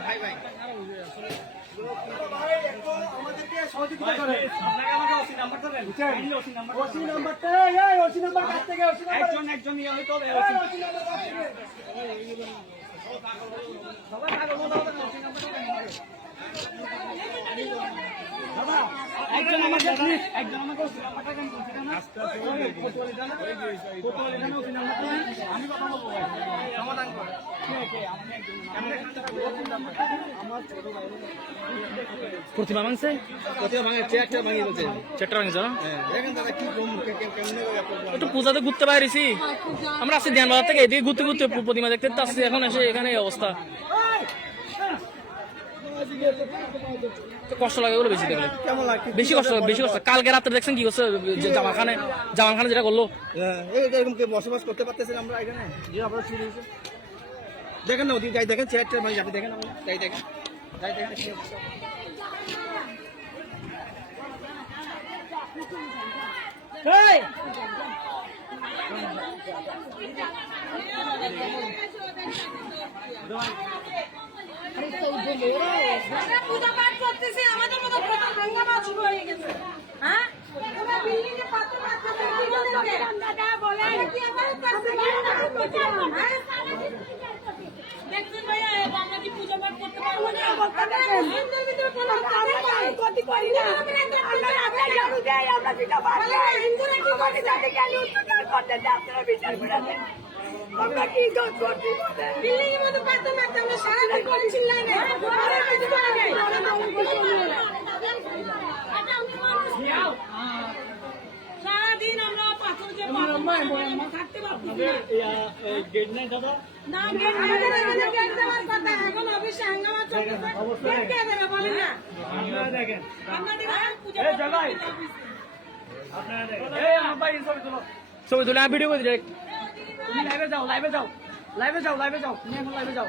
ভাই ভাই আমাদেরকে সহযোগিতা করে আপনাকে আমাকে ওসি নাম্বারটা দেন ওসি নাম্বারটা এই ওসি নাম্বার কাছ থেকে ওসি নাম্বার একজন ইয়ে হইতো ওসি নাম্বার কাছ থেকে সবাই ভাগ হলো দাও ওসি নাম্বারটা দেন বাবা একজন আমাকে প্লিজ একজন আমাকে ওসি নাম্বারটা দেন আস্তে আস্তে কোতোয়ালি জানা ওসি নাম্বারটা আমি কথা বলবো সমাধান করে প্রতিমা ভাঙছে চেয়ারটা ভাঙিয়ে বলছে চেয়ারটা ভাঙছে না দেখেন দাদা কি একটু পূজাতে ঘুরতে বাইরেছি আমরা আসছি ধ্যান বাজার থেকে এদিকে ঘুরতে ঘুরতে প্রতিমা দেখতে আসছি এখন এসে এখানে এই অবস্থা কষ্ট লাগে ওগুলো বেশি দেখলে বেশি কষ্ট কালকে রাত্রে দেখছেন কি করছে জামাল খানে যেটা করলো এরকম কেউ বসবাস করতে পারতেছেন আমরা এখানে যে আপনারা শুরু হয়েছে দেখেন না ওদিকে যাই দেখেন চেয়ারটা ভাই যাবে দেখেন যাই দেখেন পূজা পাঠ করতেছি আমাদের মতো হাঙ্গামা শুরু হয়ে গেছে হ্যাঁ বিল্ডিং এ পাত্র দেখছেন ভাইয়া আমরা কি পূজা পাঠ করতে পারবো না হিন্দুর ভিতরে কোনো ক্ষতি করি না আমরা জানু দেই আমরা পিতা পাঠ হিন্দুরা কি করে জানে কেন উত্তর করতে আপনারা বিচার করে আমরা কি দোষ করছি বিল্ডিং এর মধ্যে পাত্র মারতে আমরা সারাদিন করছিলাম না সারাদিন আমরা পাথর যে থাকতে পারছি গেট নাই দাদা না গেট আমাদের গেট দেওয়ার কথা এখন অফিসে হাঙ্গামা চলতেছে গেট কে দেবে বলেন না আপনারা দেখেন আপনাদের পূজা এই জায়গায় আপনারা দেখেন এই আমার ভাই ছবি তুলে ভিডিও করে দিই তুমি লাইভে যাও